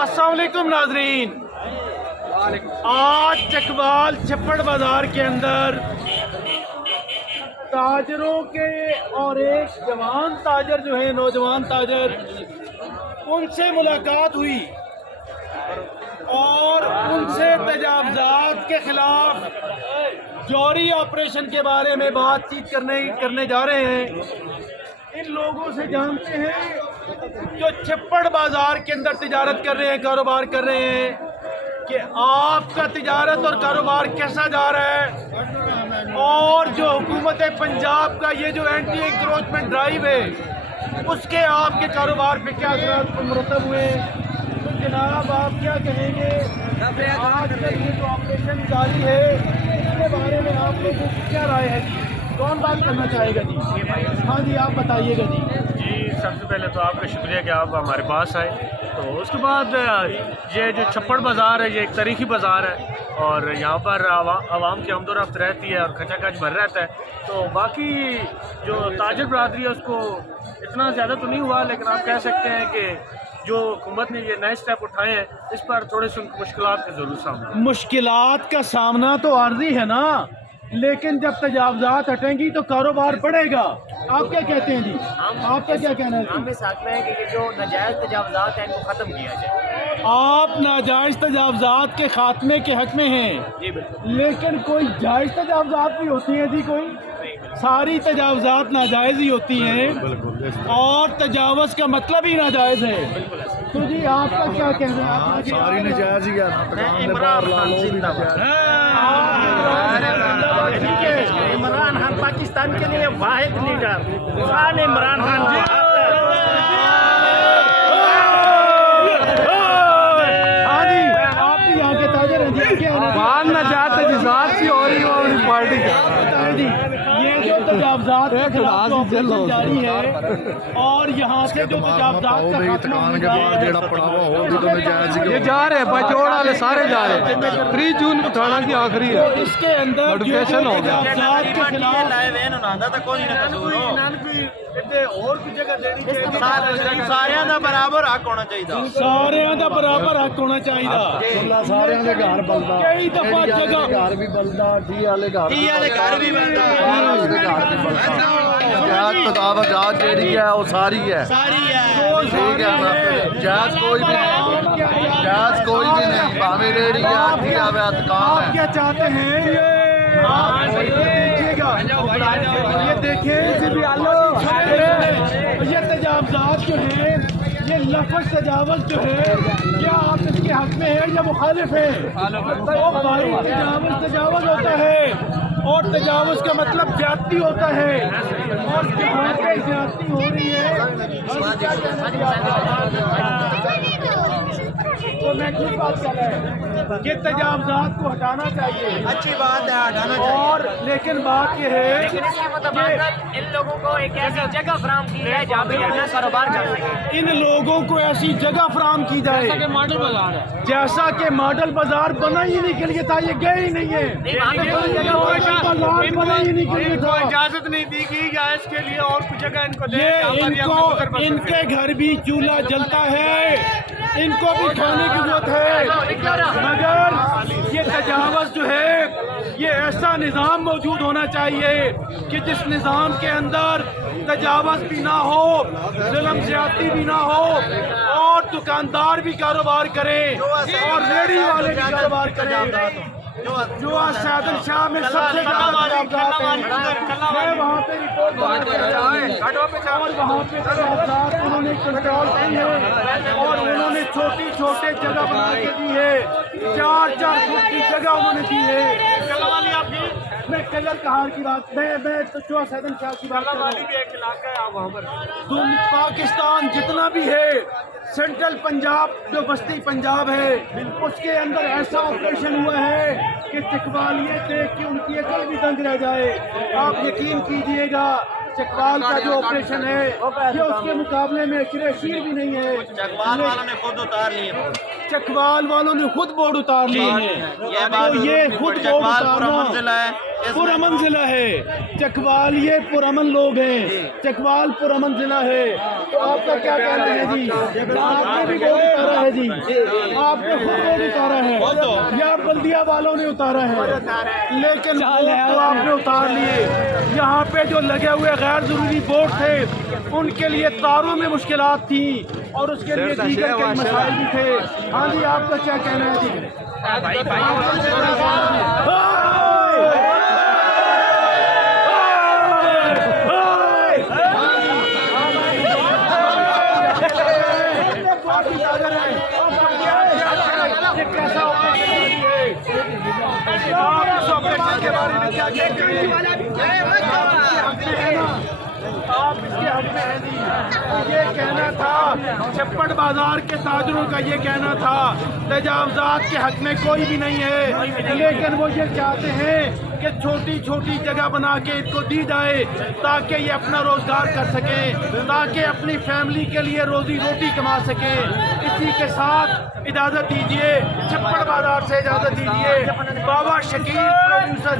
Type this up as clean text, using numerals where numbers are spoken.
अस्सलाम वालेकुम नाजरीन। आज चकवाल छप्पड़ बाजार के अंदर ताजरों के और एक जवान ताजर जो है, नौजवान ताजर, उनसे मुलाकात हुई और उनसे तजावजात के खिलाफ जौहरी ऑपरेशन के बारे में बातचीत करने जा रहे हैं। इन लोगों से जानते हैं जो छप्पड़ बाजार के अंदर तिजारत कर रहे हैं, कारोबार कर रहे हैं, कि आपका तिजारत और कारोबार कैसा जा रहा है, और जो हुकूमत पंजाब का ये जो एंटी इंक्रोचमेंट ड्राइव है उसके आपके कारोबार पे क्या असर मुरतब हुए। तो जनाब आप क्या कहेंगे, आज का ये जो ऑपरेशन जारी है इसके बारे में आप लोगों की क्या राय है जी? कौन बात करना चाहेगा जी? हाँ जी, आप बताइएगा जी। जी, सबसे पहले तो आपका शुक्रिया कि आप हमारे पास आए। तो उसके बाद ये जो छप्पड़ बाज़ार है ये एक तारीखी बाज़ार है और यहाँ पर आवाम की आमदोरफ्त रहती है और खचाखच भर रहता है। तो बाकी जो ताजर बरादरी है उसको इतना ज़्यादा तो नहीं हुआ, लेकिन आप कह सकते हैं कि जो हुकूमत ने ये नए स्टेप उठाए हैं इस पर थोड़े से मुश्किलात का ज़रूर सामना। मुश्किलात का सामना तो आर्जी है ना, लेकिन जब तजावजात हटेंगी तो कारोबार बढ़ेगा। आप क्या कहते हैं जी? आपका क्या कहना है? हम इस हक में हैं कि ये जो नाजायज़ तजावजात हैं इनको ख़त्म किया जाए। आप नाजायज़ तजावजात के खात्मे के हक में हैं जी बिल्कुल। लेकिन कोई जायज़ तजावजात भी होती हैं जी? कोई सारी तजावजात नाजायज़ ही होती हैं और तजावज़ का मतलब ही नाजायज़ है। तो जी आपका क्या कहना है? सारी नजायज ही है। इमरान खान पाकिस्तान के लिए वाहिद लीडर खान इमरान खान जी। हाँ जी, आप भी यहाँ के ताजर हैं जी, क्या मानना चाहते जिसात सी हो रही है पार्टी का। जी, ये जो तजावजात के खिलाफ ऑपरेशन जारी है और यहाँ से जो तजावजात का खात्मा के बाद जेड़ा पड़ावा हो भी तो नजायज ही ये जा रहे हैं बचोड़ वाले सारे जा रहे हैं। 3 जून को थाना की आखिरी है। इसके अंदर जो नोटिफिकेशन हो गया। तजावजात के खिलाफ सारिਆਂ ਦਾ ਬਰਾਬਰ ਹੱਕ ਹੋਣਾ ਚਾਹੀਦਾ। ਸਾਰਿਆਂ ਦਾ ਬਰਾਬਰ ਹੱਕ ਹੋਣਾ ਚਾਹੀਦਾ। ਸਾਰਿਆਂ ਦੇ ਘਰ ਬਲਦਾ, ਕਈ ਦਫਾ ਜਗ੍ਹਾ ਘਰ ਵੀ ਬਲਦਾ, ਟੀ ਵਾਲੇ ਘਰ ਵੀ ਬਣਦਾ ਜਾਤ ਤਦਾਵਜਾਤ ਜਿਹੜੀ ਹੈ ਉਹ ਸਾਰੀ ਹੈ। ਠੀਕ ਹੈ ਨਾ, ਜਾਤ ਕੋਈ भी नहीं, भावे रेडी आती आवे दुकान आप है। क्या चाहते हैं? देखिएगा, ये देखिए ये तजावजात जो है, ये लफ्ज़ तजावज़ जो है, क्या आप इसके हक में है या मुखालिफ है? तो भाई तजावज़ होता है और तजावज़ का मतलब ज्यादती होता है, और जहाँ पे ज्यादती हो रही है तो मैं ठीक बात कर रहा है, ये तजावजात को हटाना चाहिए। अच्छी बात है, हटाना चाहिए। और लेकिन बात ये है लेकिन इसके मुताबिक इन लोगों को एक ऐसी जगह फराहम की जाए जहाँ पे अपना कारोबार कर सके। इन लोगों को ऐसी जगह फराहम की जाए मॉडल बाजार है, जैसा कि मॉडल बाजार बना ही नहीं के लिए था, ये गए ही नहीं है। बाजार बना ही नहीं के लिए था, इजाजत नहीं दी गई या इसके लिए और कुछ जगह इनको ये इनके घर भी चूल्हा जलता है, इनको भी खाने की जरूरत है, मगर ये तजावज़ जो है ये ऐसा निज़ाम मौजूद होना चाहिए कि जिस निज़ाम के अंदर तजावज़ भी ना हो, जुल्म ज़्यादती भी ना हो, और दुकानदार भी कारोबार करें और रेहड़ी वाले भी कारोबार करें। जो आज सादल शाह में सबसे ज़्यादा तजावज़ात हैं, मैं वहाँ पे रिपोर्ट और वहाँ पे तजावज़ात उन्होंने कंट्रोल की है और उन्होंने छोटे जगह बना के दी है, 4 फुट की जगह उन्होंने दी है। मैं कलर कहार की बात, मैं तो जो सैदन शाह की बात कर रहा हूँ। तुम पाकिस्तान जितना भी है, सेंट्रल पंजाब जो बस्ती पंजाब है, उसके अंदर ऐसा ऑपरेशन हुआ है कि चकवाल ये देख के उनकी अकल भी दंग रह जाए। आप यकीन कीजिएगा, चकवाल का जो ऑपरेशन है ये उसके मुकाबले में शीर भी नहीं है। चकवाल वालों ने खुद उतार लिए, चकवाल वालों ने खुद बोर्ड उतार लिए हैं। ये बात तो ये खुद बोर्ड चकवाल पूरा उतारना, मंजिला है। पुरअमन जिला है चकवाल, ये पुरअमन लोग हैं, चकवाल पुरअमन जिला है। तो आपका क्या कहना है जी? आपने भी वोट उतारा है जी, आपने खुद वोट उतारा है या बल्दिया वालों ने उतारा है? लेकिन वोट तो आपने उतार लिए। यहाँ पे जो लगे हुए गैर जरूरी वोट थे उनके लिए तारों में मुश्किलात थी और उसके लिए दीगर कई मसाइल भी थे। हाँ जी, आपका क्या कहना है जी? आप इसके हक में हैं जी। ये कहना था छप्पड़ बाजार के ताजरों का, ये कहना था तजावजात के हक में कोई भी नहीं है, लेकिन वो ये चाहते हैं कि छोटी छोटी जगह बना के इनको दी जाए ताकि ये अपना रोजगार कर सकें, ताकि अपनी फैमिली के लिए रोजी रोटी कमा सकें। इसी के साथ इजाज़त दीजिए, छप्पड़ बाजार से इजाज़त दीजिए। बाबा शकील प्रोड्यूसर